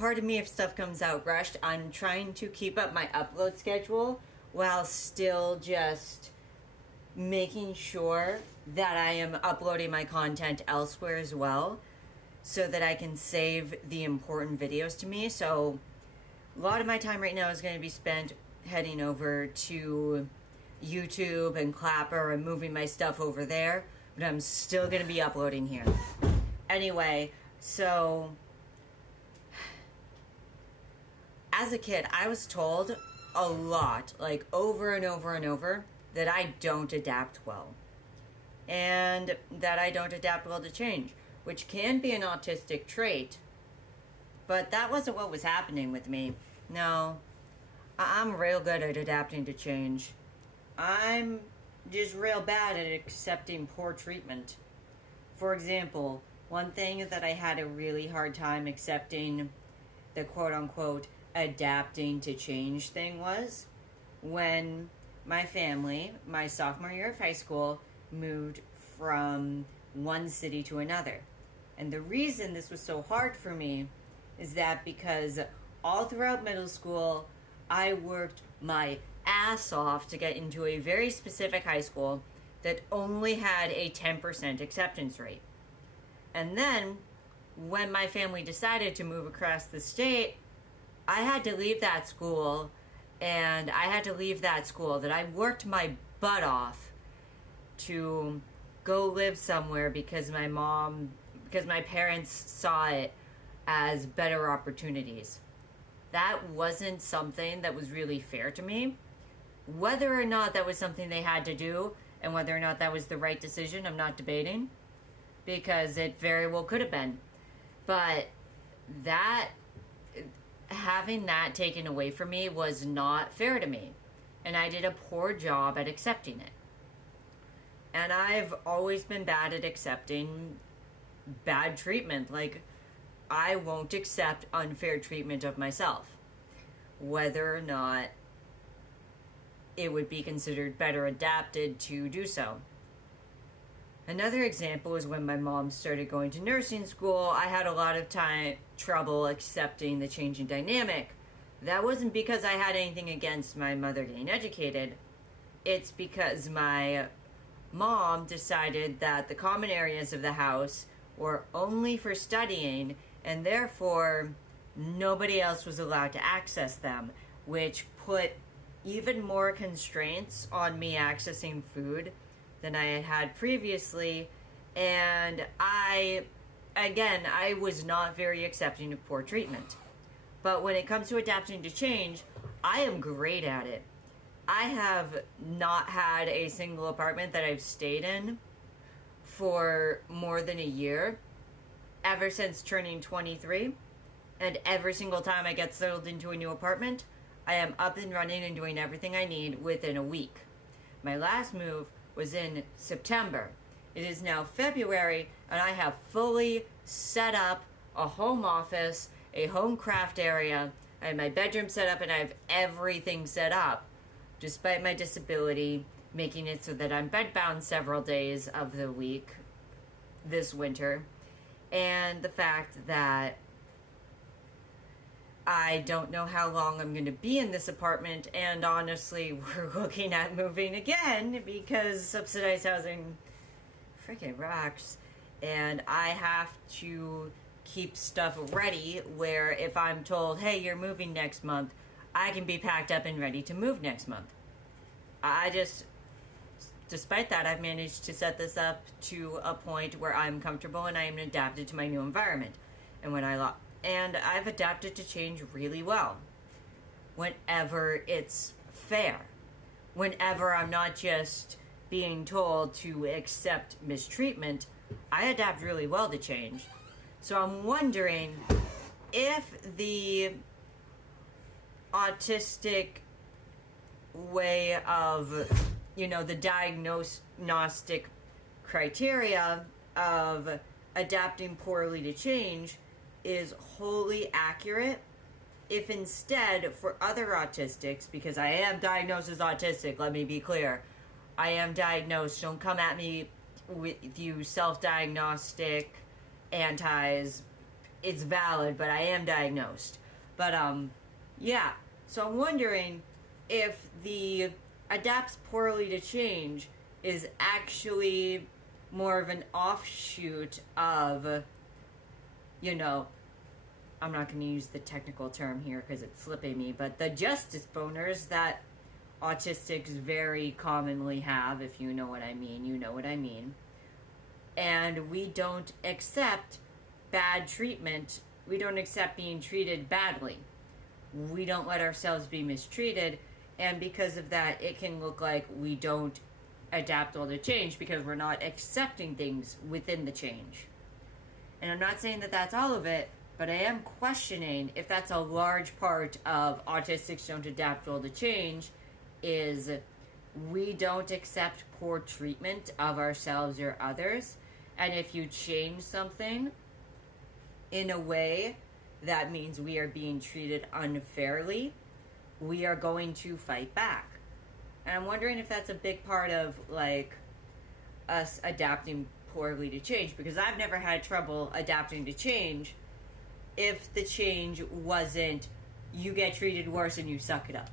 pardon me if stuff comes out rushed. I'm trying to keep up my upload schedule while still just making sure that I am uploading my content elsewhere as well so that I can save the important videos to me. So a lot of my time right now is going to be spent heading over to YouTube and Clapper and moving my stuff over there, but I'm still going to be uploading here. Anyway, so as a kid, I was told a lot, like over and over and over, that I don't adapt well. And that I don't adapt well to change, which can be an autistic trait. But that wasn't what was happening with me. No, I'm real good at adapting to change. I'm just real bad at accepting poor treatment. For example, one thing that I had a really hard time accepting the quote-unquote adapting to change thing was when my family, my sophomore year of high school, moved from one city to another. And the reason this was so hard for me is that because all throughout middle school, I worked my ass off to get into a very specific high school that only had a 10% acceptance rate. And then, when my family decided to move across the state, I had to leave that school, and I had to leave that school that I worked my butt off to go live somewhere because my parents saw it as better opportunities. That wasn't something that was really fair to me. Whether or not that was something they had to do, and whether or not that was the right decision, I'm not debating, because it very well could have been. But having that taken away from me was not fair to me. And I did a poor job at accepting it. And I've always been bad at accepting bad treatment. Like, I won't accept unfair treatment of myself, whether or not it would be considered better adapted to do so. Another example is when my mom started going to nursing school, I had a lot of trouble accepting the changing dynamic. That wasn't because I had anything against my mother getting educated. It's because my mom decided that the common areas of the house were only for studying, and therefore nobody else was allowed to access them, which put even more constraints on me accessing food than I had had previously. And I was not very accepting of poor treatment. But when it comes to adapting to change, I am great at it. I have not had a single apartment that I've stayed in for more than a year ever since turning 23. And every single time I get settled into a new apartment, I am up and running and doing everything I need within a week. My last move was in September. It is now February, and I have fully set up a home office, a home craft area. I have my bedroom set up, and I have everything set up, despite my disability, making it so that I'm bedbound several days of the week this winter, and the fact that I don't know how long I'm going to be in this apartment, and honestly, we're looking at moving again because subsidized housing freaking rocks, and I have to keep stuff ready where if I'm told, hey, you're moving next month, I can be packed up and ready to move next month. Despite that, I've managed to set this up to a point where I'm comfortable and I am adapted to my new environment. And I've adapted to change really well. Whenever it's fair. Whenever I'm not just being told to accept mistreatment, I adapt really well to change. So I'm wondering if the autistic way of, the diagnostic criteria of adapting poorly to change is wholly accurate, if instead for other autistics, because I am diagnosed as autistic, let me be clear, I am diagnosed, don't come at me with you self-diagnostic antis it's valid, but I am diagnosed. But yeah. So I'm wondering if the adapts poorly to change is actually more of an offshoot of, you know, I'm not going to use the technical term here because it's slipping me, but the justice boners that autistics very commonly have, if you know what I mean, you know what I mean. And we don't accept bad treatment. We don't accept being treated badly. We don't let ourselves be mistreated. And because of that, it can look like we don't adapt all the change because we're not accepting things within the change. And I'm not saying that that's all of it, but I am questioning if that's a large part of autistics don't adapt well to change is we don't accept poor treatment of ourselves or others. And if you change something in a way that means we are being treated unfairly, we are going to fight back. And I'm wondering if that's a big part of, like, us adapting poorly to change, because I've never had trouble adapting to change if the change wasn't you get treated worse and you suck it up.